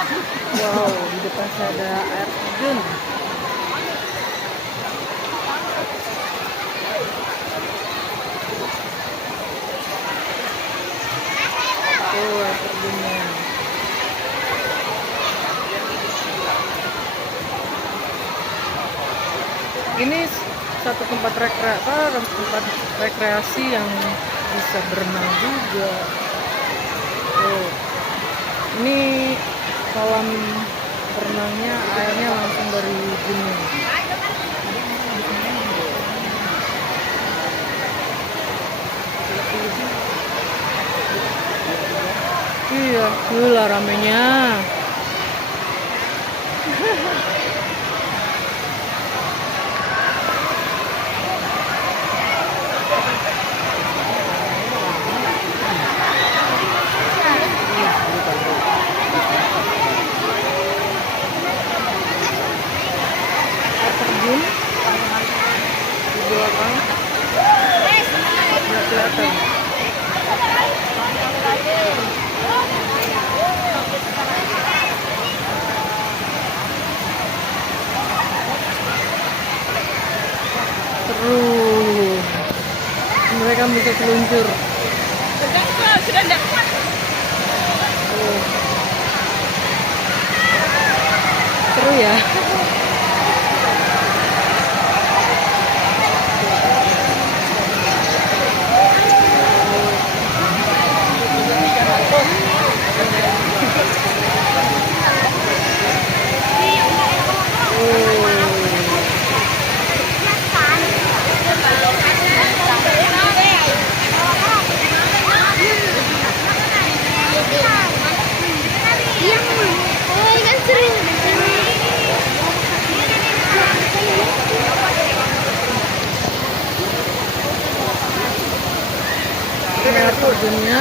Wow, di depan saya ada air terjun. Tuh air terjunnya. Ini satu tempat rekreasi yang bisa berenang juga. Tuh. Ini kolam berenangnya, airnya langsung dari gunung. Iya, gila ramenya. Air terjun di belakang nggak kelihatan. Terus mereka bisa seluncur. Sudah enggak kuat. Oh. Seru ya. Ini air terjunnya.